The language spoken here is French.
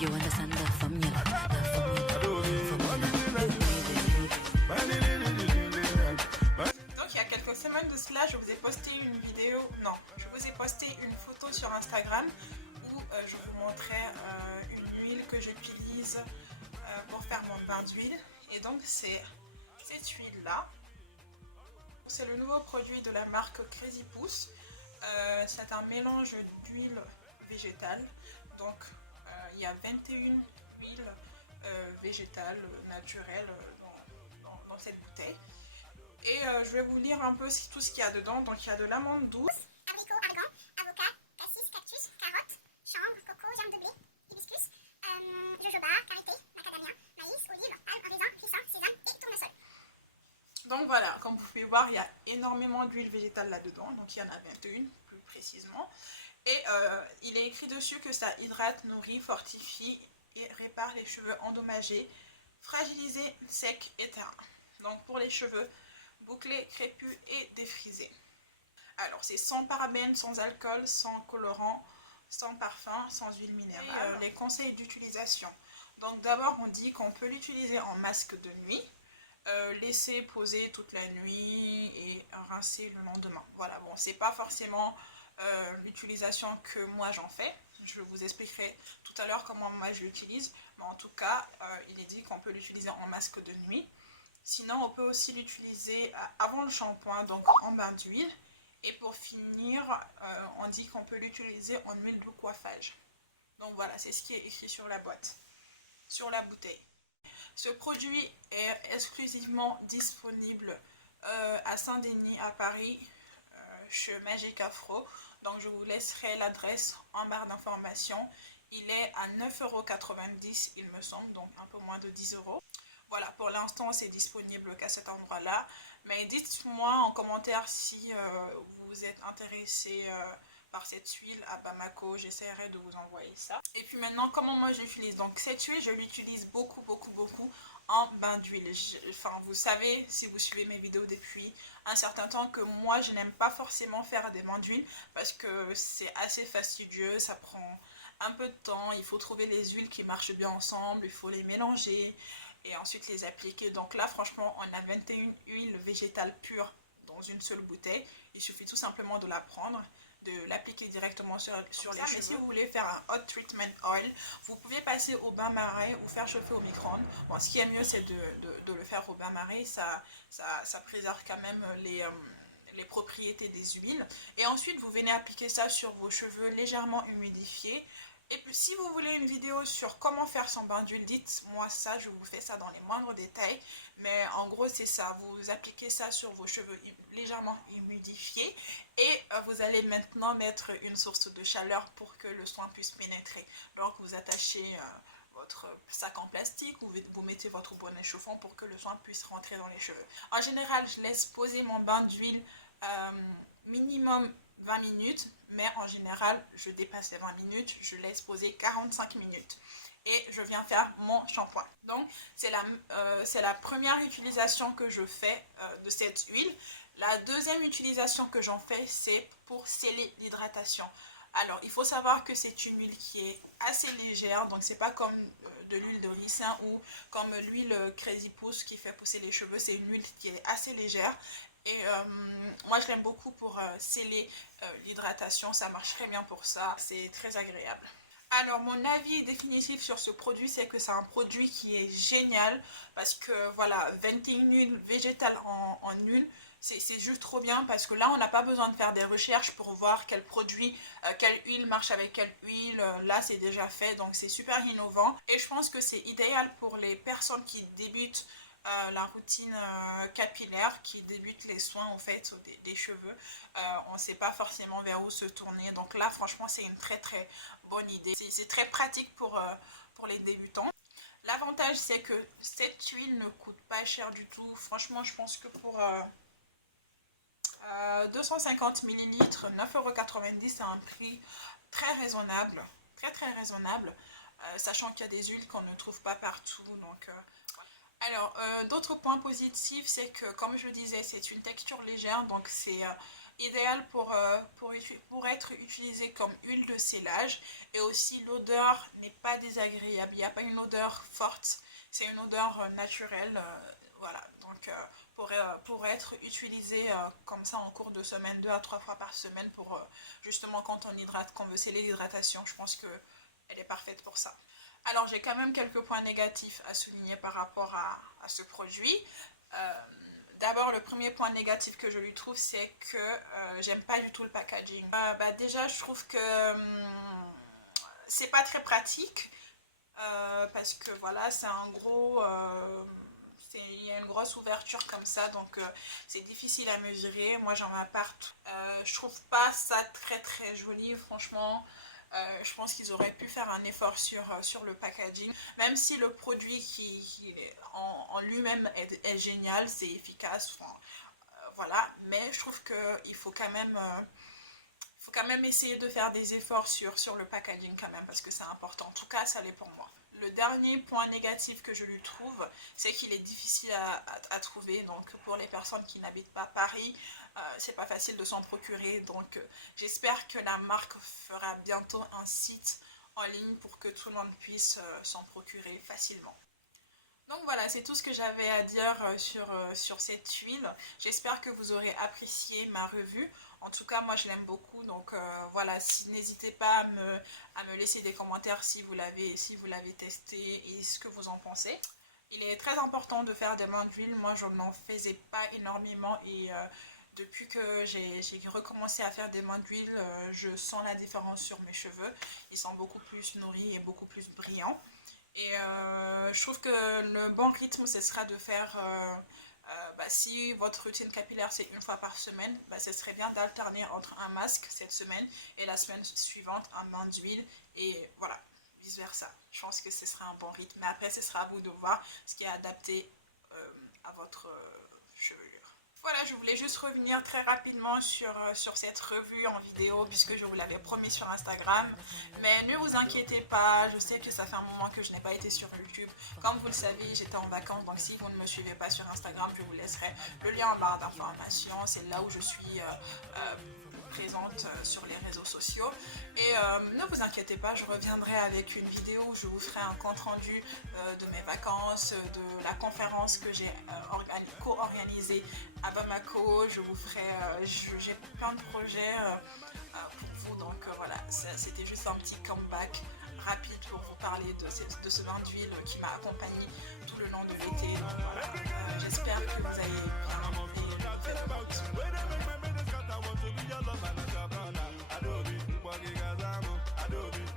You understand the formula, the formula, Donc il y a quelques semaines de cela, je vous ai posté une vidéo, non, je vous ai posté une photo sur Instagram où je vous montrais une huile que j'utilise pour faire mon bain d'huile. Et donc c'est cette huile là. C'est le nouveau produit de la marque Crazy Pousse. C'est un mélange d'huile végétale. Donc il y a 21 huiles végétales naturelles dans cette bouteille. Et je vais vous lire un peu tout ce qu'il y a dedans. Donc il y a de l'amande douce, abricot, argan, avocat, cassis, cactus, carotte, chanvre, coco, germe de blé, hibiscus, jojoba, karité, macadamia, maïs, olive, palme, raisin, ricin, sésame et tournesol. Donc voilà, comme vous pouvez voir, il y a énormément d'huile végétale là-dedans. Donc il y en a 21 plus précisément. Et il est écrit dessus que ça hydrate, nourrit, fortifie et répare les cheveux endommagés, fragilisés, secs, etc. Donc pour les cheveux bouclés, crépus et défrisés. Alors c'est sans parabènes, sans alcool, sans colorant, sans parfum, sans huile minérale. Et les conseils d'utilisation. Donc d'abord on dit qu'on peut l'utiliser en masque de nuit. Laisser poser toute la nuit et rincer le lendemain. Voilà, bon, c'est pas forcément l'utilisation que moi j'en fais. Je vous expliquerai tout à l'heure comment moi je l'utilise. Mais en tout cas, il est dit qu'on peut l'utiliser en masque de nuit. Sinon, on peut aussi l'utiliser avant le shampoing, donc en bain d'huile. Et pour finir, on dit qu'on peut l'utiliser en huile de coiffage. Donc voilà, c'est ce qui est écrit sur la boîte, sur la bouteille. Ce produit est exclusivement disponible à Saint-Denis, à Paris, chez Magic Afro. Donc je vous laisserai l'adresse en barre d'information. Il est à 9,90 € il me semble, donc un peu moins de 10 €. Voilà, pour l'instant c'est disponible qu'à cet endroit-là. Mais dites-moi en commentaire si vous êtes intéressé par cette huile à Bamako, j'essaierai de vous envoyer ça. Et puis maintenant, comment moi je l'utilise? Donc cette huile, je l'utilise beaucoup en bain d'huile. Enfin, vous savez, si vous suivez mes vidéos depuis un certain temps, que moi je n'aime pas forcément faire des bains d'huile parce que c'est assez fastidieux, ça prend un peu de temps, il faut trouver les huiles qui marchent bien ensemble, il faut les mélanger et ensuite les appliquer. Donc là, franchement, on a 21 huiles végétales pures dans une seule bouteille. Il suffit tout simplement de la prendre, de l'appliquer directement sur les cheveux. Mais si vous voulez faire un hot treatment oil, vous pouvez passer au bain-marie ou faire chauffer au micro-ondes. Bon, ce qui est mieux, c'est de le faire au bain-marie. Ça préserve quand même les propriétés des huiles. Et ensuite, vous venez appliquer ça sur vos cheveux légèrement humidifiés. Et puis si vous voulez une vidéo sur comment faire son bain d'huile, dites-moi ça, je vous fais ça dans les moindres détails. Mais en gros c'est ça, vous appliquez ça sur vos cheveux légèrement humidifiés. Et vous allez maintenant mettre une source de chaleur pour que le soin puisse pénétrer. Donc vous attachez votre sac en plastique ou vous mettez votre bonnet chauffant pour que le soin puisse rentrer dans les cheveux. En général, je laisse poser mon bain d'huile minimum 20 minutes, mais en général, je dépasse les 20 minutes, je laisse poser 45 minutes. Et je viens faire mon shampoing. Donc, c'est la première utilisation que je fais de cette huile. La deuxième utilisation que j'en fais, c'est pour sceller l'hydratation. Alors, il faut savoir que c'est une huile qui est assez légère, donc c'est pas comme de l'huile de ricin ou comme l'huile Crazy Pousse qui fait pousser les cheveux. C'est une huile qui est assez légère. Et moi je l'aime beaucoup pour sceller l'hydratation, ça marche très bien pour ça, c'est très agréable. Alors mon avis définitif sur ce produit, c'est que c'est un produit qui est génial parce que voilà, 21 huiles végétales en huile, c'est juste trop bien parce que là on n'a pas besoin de faire des recherches pour voir quel produit, quelle huile marche avec quelle huile, là c'est déjà fait, donc c'est super innovant. Et je pense que c'est idéal pour les personnes qui débutent la routine capillaire, qui débute les soins en fait des cheveux. On ne sait pas forcément vers où se tourner, donc là franchement c'est une très bonne idée. C'est très pratique pour les débutants. L'avantage c'est que cette huile ne coûte pas cher du tout. Franchement je pense que pour 250 ml, 9,90 €, c'est un prix très raisonnable, très raisonnable, sachant qu'il y a des huiles qu'on ne trouve pas partout. Donc alors, d'autres points positifs, c'est que, comme je disais, c'est une texture légère, donc c'est idéal pour être utilisé comme huile de sellage. Et aussi l'odeur n'est pas désagréable, il n'y a pas une odeur forte, c'est une odeur naturelle. Voilà, donc pour être utilisé comme ça en cours de semaine, 2 à 3 fois par semaine, pour justement quand on hydrate, qu'on veut sceller l'hydratation, je pense qu'elle est parfaite pour ça. Alors j'ai quand même quelques points négatifs à souligner par rapport à ce produit. D'abord, le premier point négatif que je lui trouve, c'est que j'aime pas du tout le packaging. Déjà, je trouve que c'est pas très pratique parce que voilà, c'est un gros... il y a une grosse ouverture comme ça, donc c'est difficile à mesurer. Moi, j'en ai partout. Je trouve pas ça très très joli, franchement. Je pense qu'ils auraient pu faire un effort sur le packaging, même si le produit qui en lui-même est génial, c'est efficace, enfin, voilà, mais je trouve qu'il faut quand même essayer de faire des efforts sur le packaging quand même, parce que c'est important. En tout cas, ça l'est pour moi. Le dernier point négatif que je lui trouve, c'est qu'il est difficile à trouver. Donc pour les personnes qui n'habitent pas Paris, c'est pas facile de s'en procurer. Donc j'espère que la marque fera bientôt un site en ligne pour que tout le monde puisse s'en procurer facilement. Donc voilà, c'est tout ce que j'avais à dire sur cette huile. J'espère que vous aurez apprécié ma revue. En tout cas, moi je l'aime beaucoup. Donc voilà, n'hésitez pas à me laisser des commentaires si vous l'avez testé et ce que vous en pensez. Il est très important de faire des bains d'huile. Moi je n'en faisais pas énormément et depuis que j'ai recommencé à faire des bains d'huile, je sens la différence sur mes cheveux. Ils sont beaucoup plus nourris et beaucoup plus brillants. Et je trouve que le bon rythme, ce sera de faire, si votre routine capillaire c'est une fois par semaine, ce serait bien d'alterner entre un masque cette semaine et la semaine suivante un bain d'huile et voilà, vice versa. Je pense que ce sera un bon rythme, mais après ce sera à vous de voir ce qui est adapté à votre chevelure. Voilà, je voulais juste revenir très rapidement sur cette revue en vidéo puisque je vous l'avais promis sur Instagram. Mais ne vous inquiétez pas, je sais que ça fait un moment que je n'ai pas été sur YouTube. Comme vous le savez, j'étais en vacances, donc si vous ne me suivez pas sur Instagram, je vous laisserai le lien en barre d'informations. C'est là où je suis présente sur les réseaux sociaux. Et ne vous inquiétez pas, je reviendrai avec une vidéo où je vous ferai un compte rendu de mes vacances, de la conférence que j'ai co-organisée à Bamako. Je vous ferai, j'ai plein de projets pour vous, donc voilà, c'était juste un petit comeback rapide pour vous parler de ce bain d'huile qui m'a accompagné tout le long de l'été. Voilà, j'espère que vous allez bien et